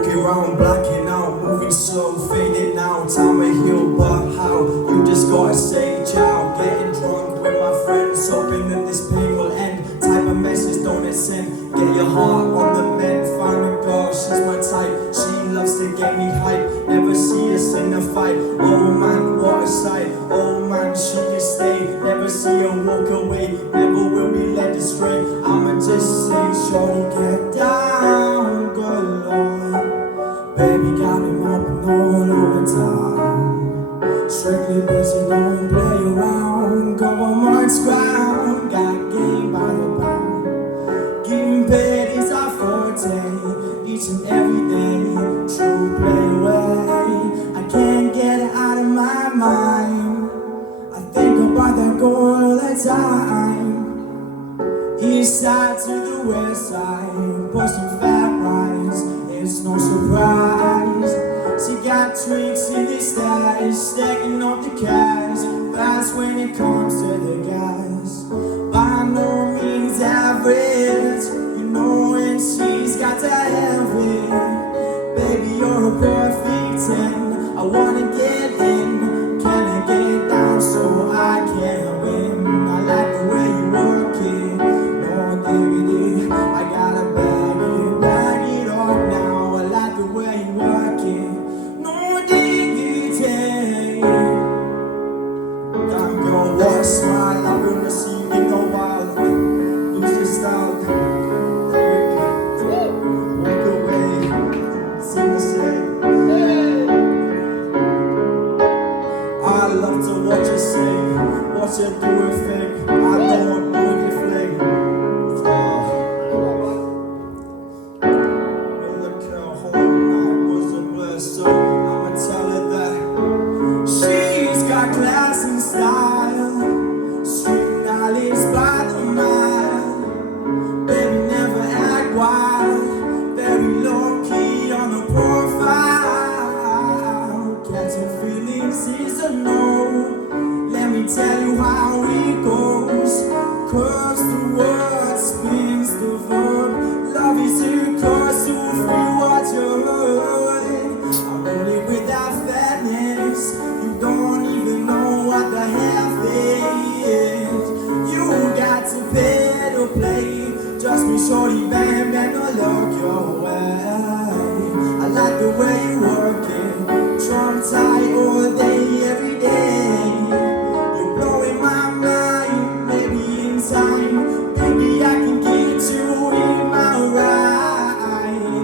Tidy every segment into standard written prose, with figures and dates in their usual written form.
Walking around, blacking out, moving slow, fading now. Time to heal, but how? You just gotta say ciao. Getting drunk with my friends, hoping that this pain will end. Type of message, don't it send. Get your heart on the mend. Find a girl, she's my type. She loves to get me hype. Never see us in a fight. Oh man, what a sight. Oh man, she can stay. Never see her walk away. Never will be led astray. I'ma just say, shorty, get down, go along. Baby got me mopping all over town. Strictly busy, don't play around. Government's ground, got game by the pound. Getting paid is our forte, each and every day. True play away, I can't get it out of my mind. I think about that girl all the time. East side to the west side, posting fat rides, it's no surprise. She got tricks in the stash, stacking up the cash. That's when it comes to the gas. By no means average, you know when she's got to have it. Baby, you're a perfect 10, I wanna get in. Can I get down so I can win? I like the way you work it, no diggity. I gotta bag it up now. I like the way you work it, no diggity. Damn girl, what a smile, I've been receiving in a while. Lose your style, walk away, sing the same. I love to watch you sing, watch you do a thing. I don't know if you fling. But look, her whole night was a bless, so I'ma tell her that she's got class and style. Street knowledge by the mile. Baby, never act wild. Very low key on the profile. Catching feelings is a no. Let me tell you how it goes. Curves the word, spins the verb. Love is a curse to free what you heard. I'm only without fatness. You don't even know what the half is. You got to pay to play. Just be shorty, bam, and I'll look your way. I like the way you work it. Trump tight all day, every day. You're blowing my mind, maybe in time. Baby, I can get you in my ride.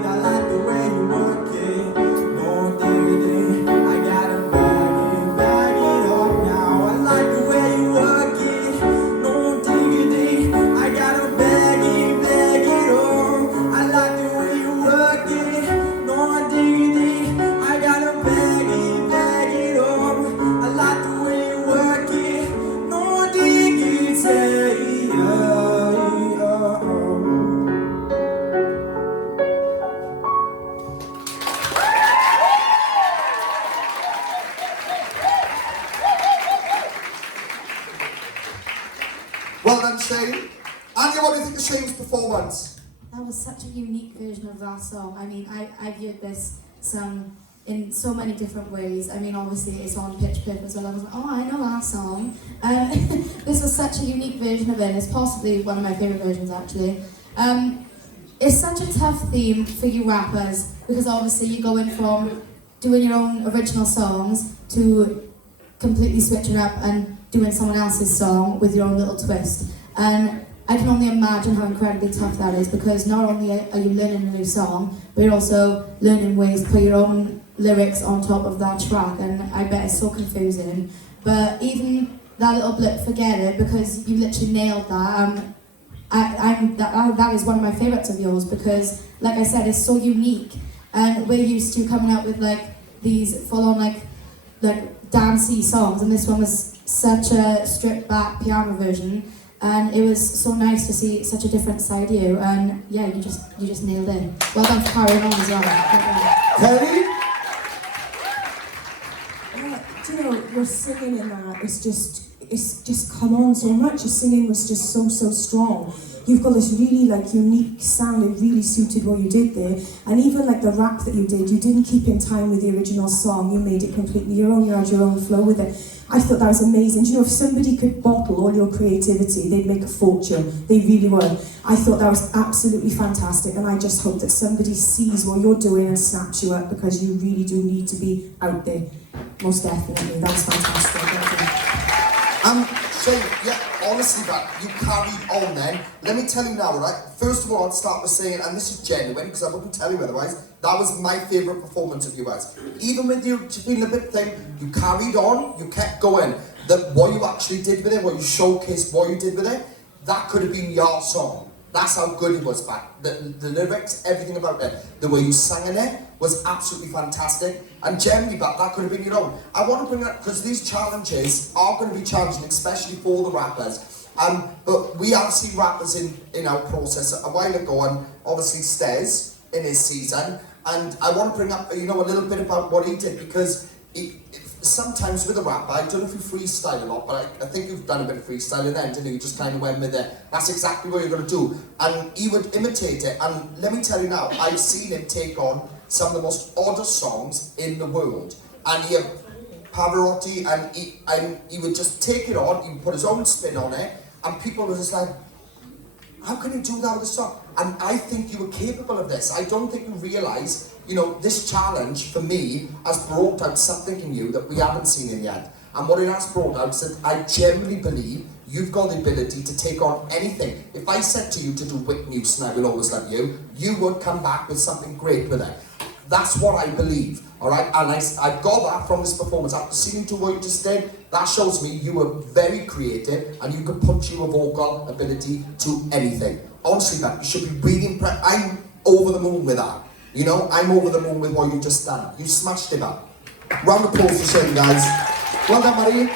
I like the way you work it, no diggity. I gotta bag it up now. I like the way you work it, no diggity. I gotta bag it up. I like the way you work it, no diggity. I gotta bag it up. I like the way you work it, no diggity. Well done, Shane. Anya, what do you think of Shane's performance? That was such a unique version of that song. I mean, I've heard this sung in so many different ways. I mean, obviously it's on Pitch Perfect as well. I was like, oh, I know that song. This was such a unique version of it. It's possibly one of my favourite versions, actually. It's such a tough theme for you rappers, because obviously you're going from doing your own original songs to completely switching up and doing someone else's song with your own little twist. And I can only imagine how incredibly tough that is, because not only are you learning a new song, but you're also learning ways to put your own lyrics on top of that track, and I bet it's so confusing. But even that little blip, forget it, because you literally nailed that. That is one of my favourites of yours, because, like I said, it's so unique, and we're used to coming out with like these full-on like dancey songs, and this one was such a stripped back piano version. And it was so nice to see such a different side of you, and yeah, you just nailed it. Well done for carrying on as well. Terry? Do you know, your singing in that is just come on so much. Your singing was just so strong. you've got this really like unique sound. It really suited what you did there. And even like the rap that you didn't keep in time with the original song. You made it completely your own. You had your own flow with it. I thought that was amazing. Do you know, if somebody could bottle all your creativity, they'd make a fortune. They really would. I thought that was absolutely fantastic, and I just hope that somebody sees what you're doing and snaps you up, because you really do need to be out there. Most definitely. That was fantastic. Thank you. Shane, yeah, honestly, that you carried on then. Let me tell you now, right? First of all, I'd start with saying, and this is genuine, because I wouldn't tell you otherwise, that was my favourite performance of yours. Even with you feeling a bit thin, you carried on, you kept going. What you actually did with it, what you showcased, what you did with it, that could have been your song. That's how good it was back. The lyrics, everything about it, the way you sang in it was absolutely fantastic. And generally, that could have been your own. I want to bring it up because these challenges are going to be challenging, especially for the rappers. But we have seen rappers in our process a while ago, and obviously Stez in his season. And I want to bring up, a little bit about what he did, because sometimes with a rapper, I don't know if you freestyle a lot, but I think you've done a bit of freestyling then, didn't you? You just kind of went with it. That's exactly what you're going to do. And he would imitate it. And let me tell you now, I've seen him take on some of the most oddest songs in the world. And he had Pavarotti, and he would just take it on, he would put his own spin on it, and people were just like, how can you do that with a song? And I think you were capable of this. I don't think you realise, this challenge for me has brought out something in you that we haven't seen in yet. And what it has brought out is that I genuinely believe you've got the ability to take on anything. If I said to you to do Whitney Houston, I Will Always Love You, you would come back with something great with it. That's what I believe, all right? And I got that from this performance. After seeing you do what you just did, that shows me you were very creative and you could put your vocal ability to anything. Honestly, man, you should be really impressed. I'm over the moon with that. I'm over the moon with what you've just done. You smashed it up. Round of applause for Shane, guys. Well done, Marie.